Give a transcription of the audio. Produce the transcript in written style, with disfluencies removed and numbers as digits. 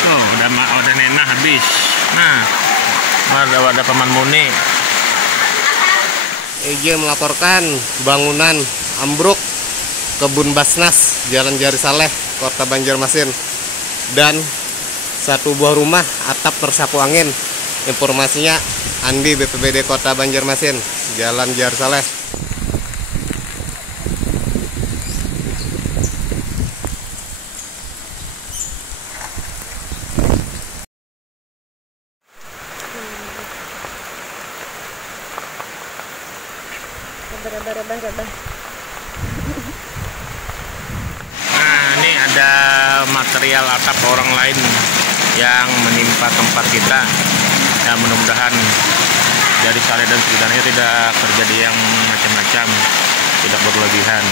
Tuh udah Nena habis. Nah, ada Paman Muni. EJ melaporkan bangunan ambruk kebun Basnas Jalan Jari Saleh, Kota Banjarmasin, dan satu buah rumah atap tersapu angin. Informasinya Andi, BPBD Kota Banjarmasin, Jalan Jari Saleh. Nah, ini ada material atap orang lain yang menimpa tempat kita. Ya, mudah-mudahan dari Saleh dan sekitarnya tidak terjadi yang macam-macam, tidak berlebihan.